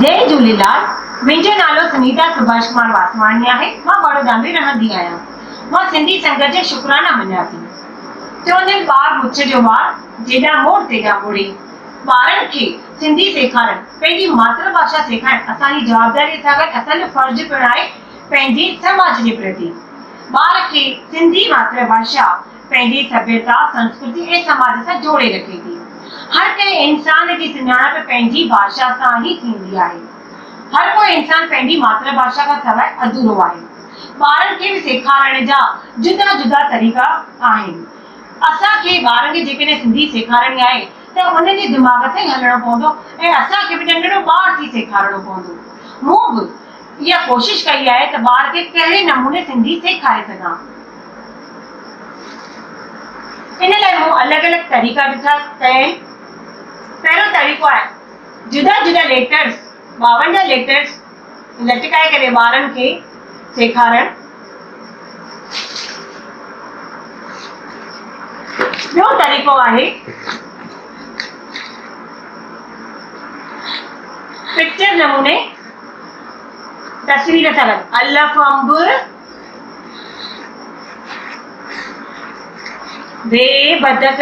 जय झूलेलाल। मुंहिंजो नालो सुनीता सुभाष कुमार वासवाणी आहे। मां बड़ौदा में रहंदी आहियां। मां सिंधी संगत जे शुक्राना मञा थी। चवंदा आहिनि ॿार मुछ जो ॿार, जेॾा मोड़ तेॾा मोड़े। ॿारनि खे सिंधी सेखारणु, पंहिंजी मातृभाषा सेखारणु असांजी जवाबदारी सां गॾु असांजो फर्ज़ पिणु आहे पंहिंजे समाज जे प्रति। ॿार खे सिंधी मातृभाषा पंहिंजी सभ्यता, संस्कृति ऐं समाज सां जोड़े रखे थी। हर कंहिं इंसान जी सुञाणप पंहिंजी भाषा सां ई थींदी आहे। हर कोई इंसान पंहिंजी मातृभाषा खां सवाइ अधूरो आहे। ॿारनि खे बि सेखारण जा जुदा जुदा तरीक़ा आहिनि। असांखे ॿारनि खे जेकॾहिं सिंधी सेखारणी आहे त हुनजे दिमाग़ ते हलणो पवंदो ऐं असांखे बि नंढड़ो ॿार थी सेखारणो पवंदो। मूं बि इहा कोशिशि कई आहे त ॿार खे कहिड़े नमूने सिंधी सेखारे सघां। इन लाइ मूं अलॻि अलॻि तरीक़ा ॾिठा कया आहिनि। पहिरियों तरीक़ो आहे जुदा जुदा लेटर्स, 52 लेटर्स लटकाए करे ॿारनि खे सेखारणु। ॿियो तरीक़ो आहे पिक्चर नमूने तस्वीर सां गॾु अलफ अंब, बे बदक,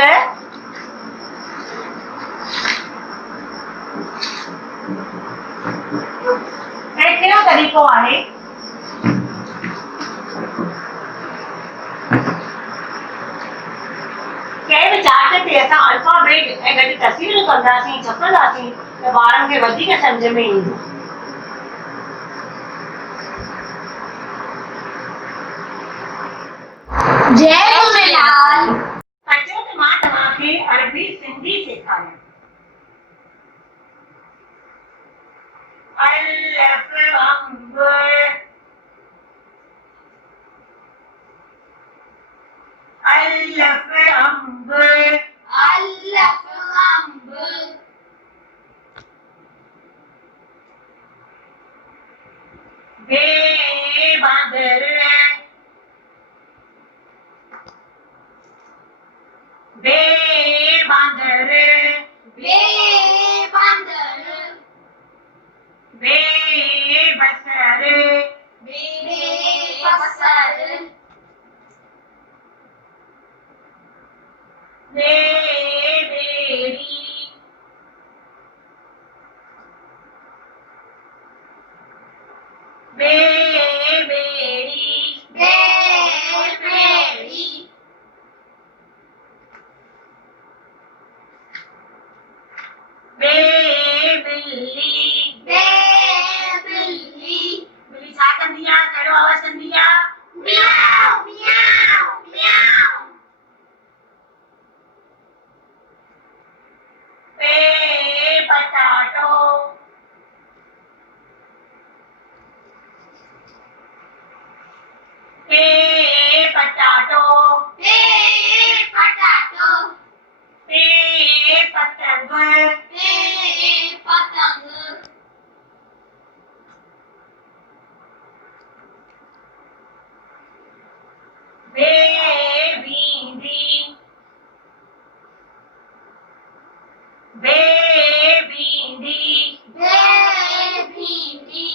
ऐं टियों तरीक़ो आहे कंहिं बि चार्ट ते असां अल्फाबेट ऐं गॾु तस्वीरूं कंदासीं, छपंदासीं त ॿारनि खे वधीक सम्झ में ईंदो। जय झूलेलाल। अचो त मां तव्हांखे अरबी सिंधी सेखारियां। अलफ अंब, अलफ अंब, अलफ अंब, बे बांदर, बे बांदर, बे बंदर, बे बसर, बे बसर, बे बेड़ी, बे बेड़ी, बे बेड़ी, बे बिल्ली, बे बिल्ली, बिल्ली छा कंदी आहे, कहिड़ो आवाज़ कंदी आहे? म्याऊ म्याऊ म्याऊ, पे पटाटो, पे पटाटो, बे पटाटो, पे पतंग, बे पतंग, बे भींडी, बे भींडी, बे भिंडी,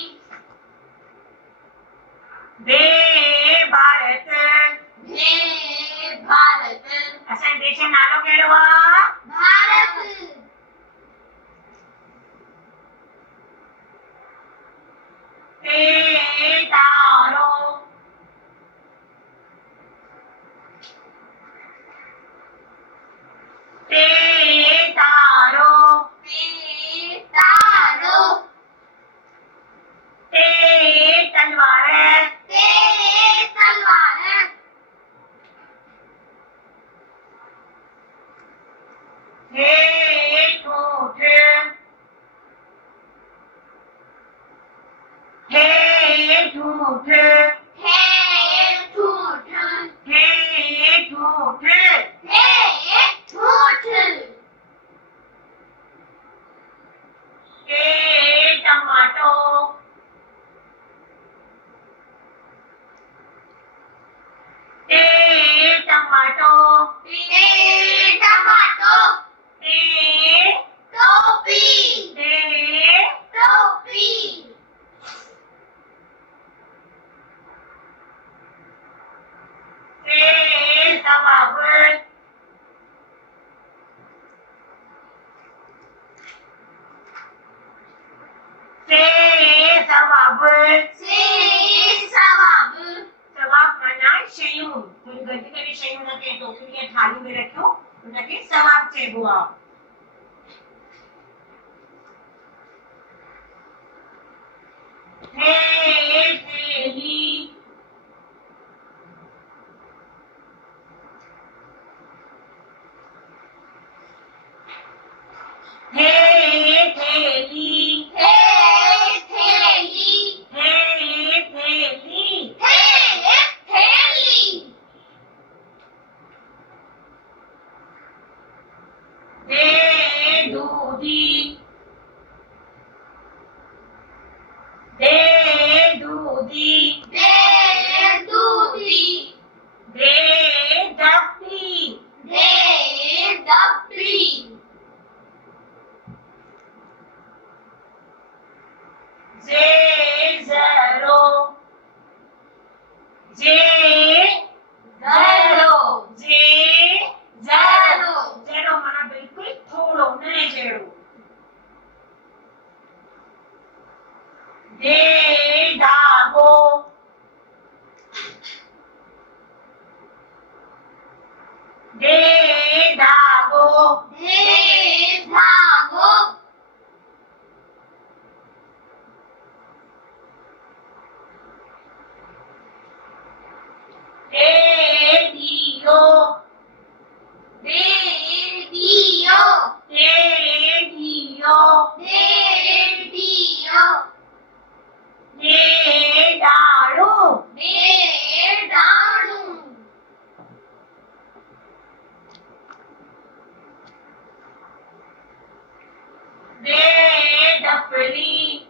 बे भारत। बे भारत, असांजे देश जो नालो कहिड़ो आहे? भारत, ते तारो, ते तारो, बे तारो, ते तलवार, बे तलवार, हे ठूठ, हे ठूठ, हे ठूठ, हे ठूठ, हे ठूठ, हे टमाटो, हे टमाटो, हे टमाटो, हे टोपी, हे टोपी, ઉભી રાખ્યો એટલે કે સમાપ્ત છે ભુવા થેલી થેલી થેલી થેલી થેલી દે દૂધી દે દૂધી દે દૂધી દે ડબ્બી દે ડબ્બી જે ઝરો જે ઝરો જે ઝરો જેનો મને બિલકુલ થોડો નહીં જેડો દે ડાગો દે ડાગો દે ધાગો દે દિયો દે દિયો દે દિયો દે દિયો દે ડાળું દે ડાળું દે ડફલી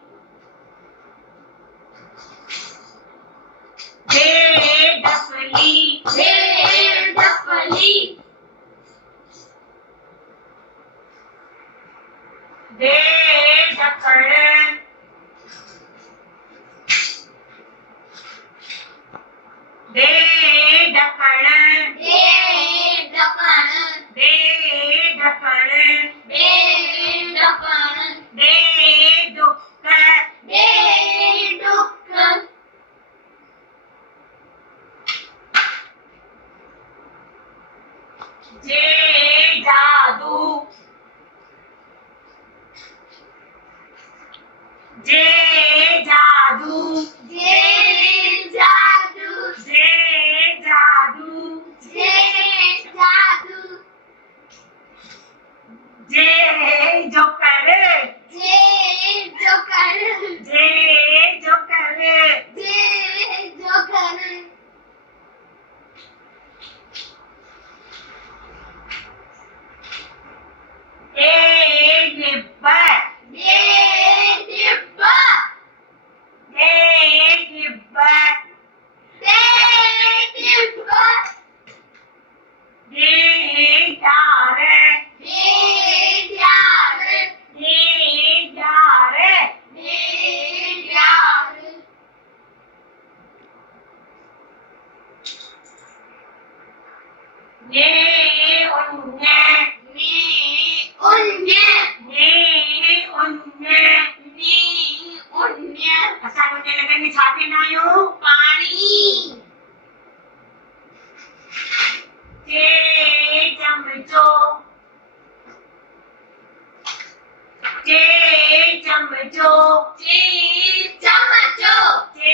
દે ડફલી દે ડફલી દે ઢકણ દે ઢકણ દે ઢકણ દે ઢકણ દે ઢકણ દે દુઃખ દે દુઃખ જે જાદુ જે જાદુ જે જાદુ જે જાદુ જે જાદુ જે જોકર જે જોકર જે જોકર જે જોકર એ નિબ્બા દે દિબ્બા એ નિબ્બા દે દિબ્બા દે ડારે દે ડાળ દે ડારે દે ડાળ ને ઉન્ને ને ઉન્ય ને ઉન્ને ને ઉન્ય અસાનું ને લગનની છાપી નાયું પાણી જે ચમચો જે ચમચો જે ચમચો જે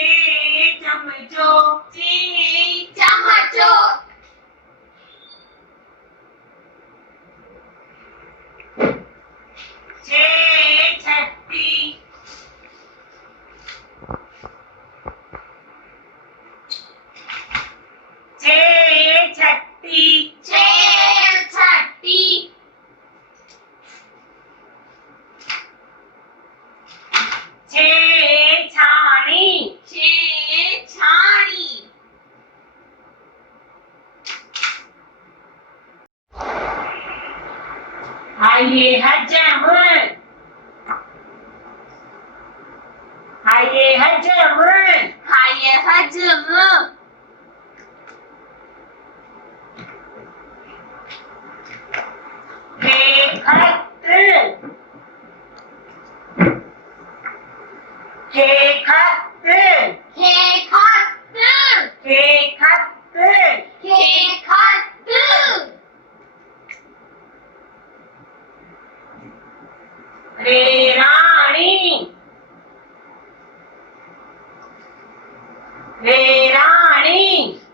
ચમચો જે ચમચો જે છઠ્ઠી જે છઠ્ઠી જે છઠ્ઠી જે છાણી જે છાણી આયે હજમ આયે હજમ ખાય હજમ ખેખત रे राणी रे राणी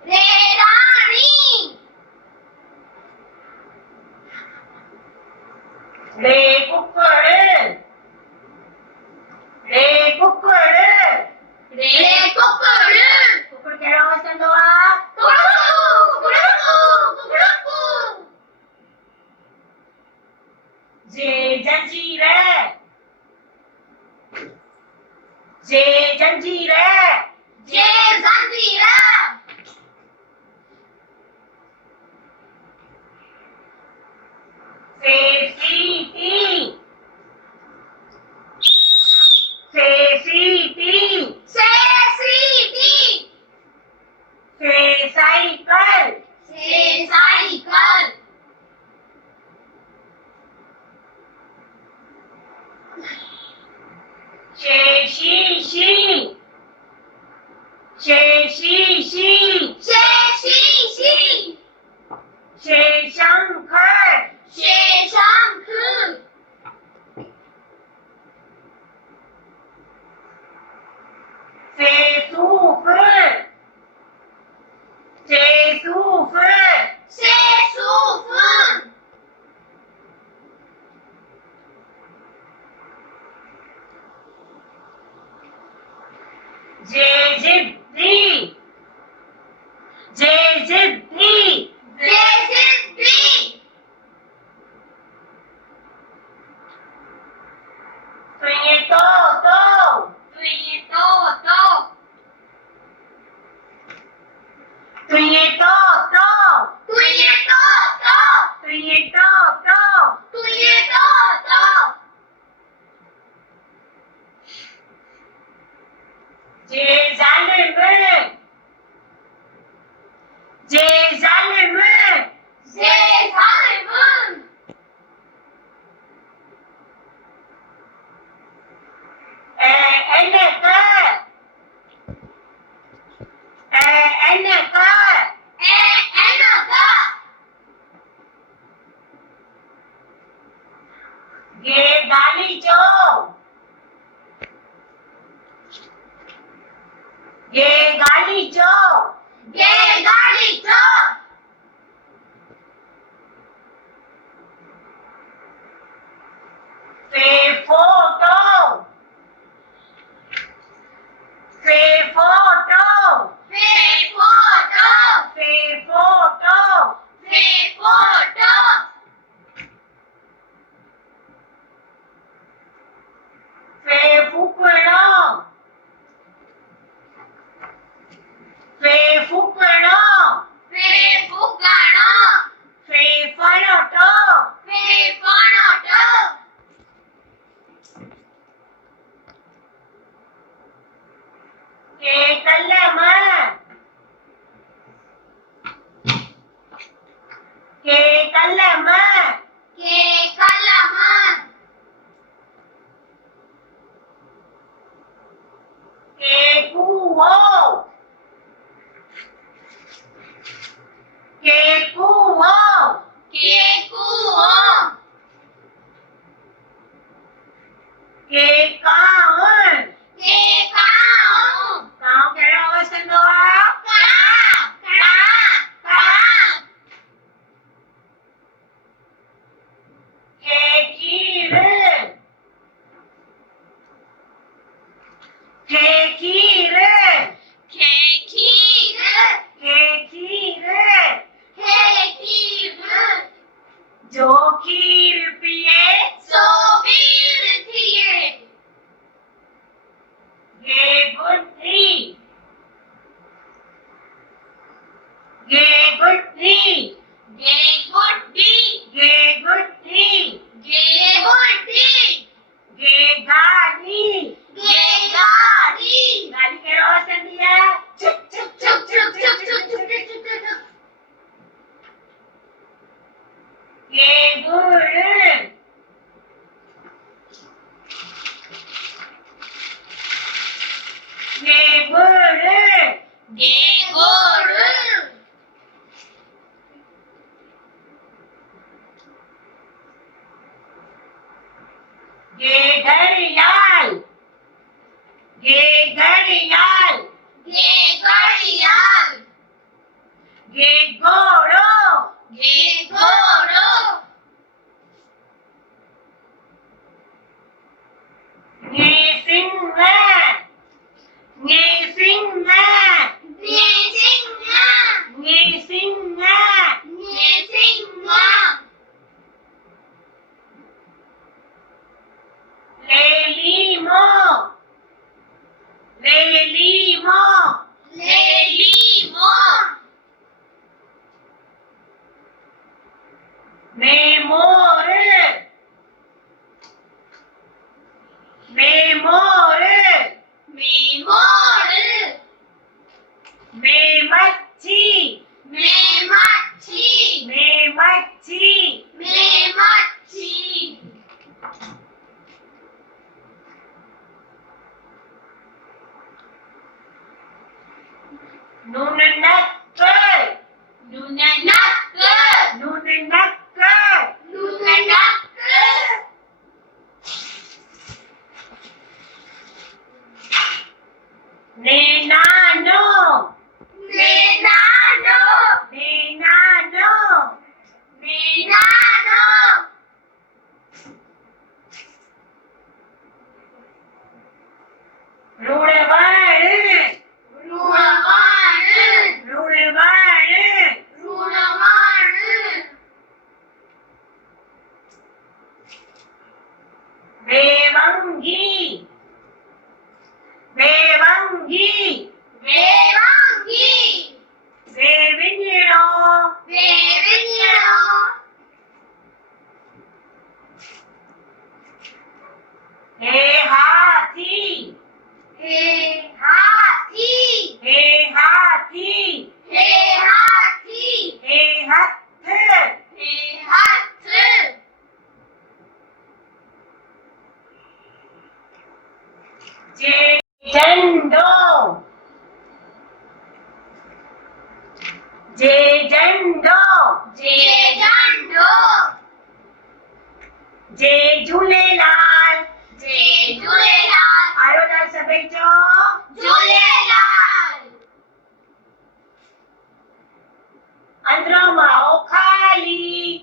रे राणी रे कुक्कड़ रे कुक्कड़ रे कुकड़ कुक्कड़ कहिड़ो आवाज़ कंदो आहे कुकड़कू कुकड़कू जे जंजीर जे जंजीर जे जंजीर से सीटी से सीटी से सीटी से साइकिल से साइकिल से शीशी से शीशी से शीशी से शंख से शंख से सूफ से सूफ से सूफ जे जिद्दी जे जिद्दी जे जिद्दी तो ये तो तो ये तो तो ये तो तो ये तो तो ये तो तो ये तो जे जालिम जे जालिम जे जालिम ऐनक ऐनक ऐनक ये गालीचो ये गालीचो ये गालीचो से फोटो से फोटो से फोटो से फोटो से फोटो से फुकड़ो से फुकड़ो से फुकणो से फणोटो से फणोटो के कलम के कलम के कलम के कुओ के कुओ के कुओं के काव के काऊ काव कहिड़ो आवाज़ कंदो आहे का के खीर के खीर के खीर के खीर के खीर जो खीर पिए सो वीर थिए ये बुद्धि ये बुद्धि गे बुद्धि ये बुद्धि गे बुद्धि ये गाली गे गाड़ी गाली कहिड़ो आवाज़ कंदी आहे चुप चुप चुप चुप चुप चुप चुप चुप चुप ये गुड़ ये गुड़ गे गोड़ गे घड़ियाल गे घड़ियाल गे घड़ियाल गे घोड़ो गे घोड़ो गे सिंह गे सिंह गे सिंह गे सिंह गे सिंह ले लीमो ले लीमो ले लीमो मे मोर मे मोर मे मोर मे मच्छी मे मच्छी मे मच्छी मे मच्छी नून नक्क नून नक्क नून नक्क नून नक्क नेनानो नेनानो नेनानो नेनानो रुड़वाड़ रुड़वाड़ रुड़वाड़ रुड़वाड़ बेवंगी बेवंगी बेवंगी बेविंजड़ो बेविंजड़ो हे हाथी हे हाथी हे हाथी हे हाथी हे हथ हे हाथ जे झंडो जे झंडो जे झंडो जे झूलेलाल जे झूलेलाल आयो था सभई चओ झूलेलाल अंदरो माओ खाली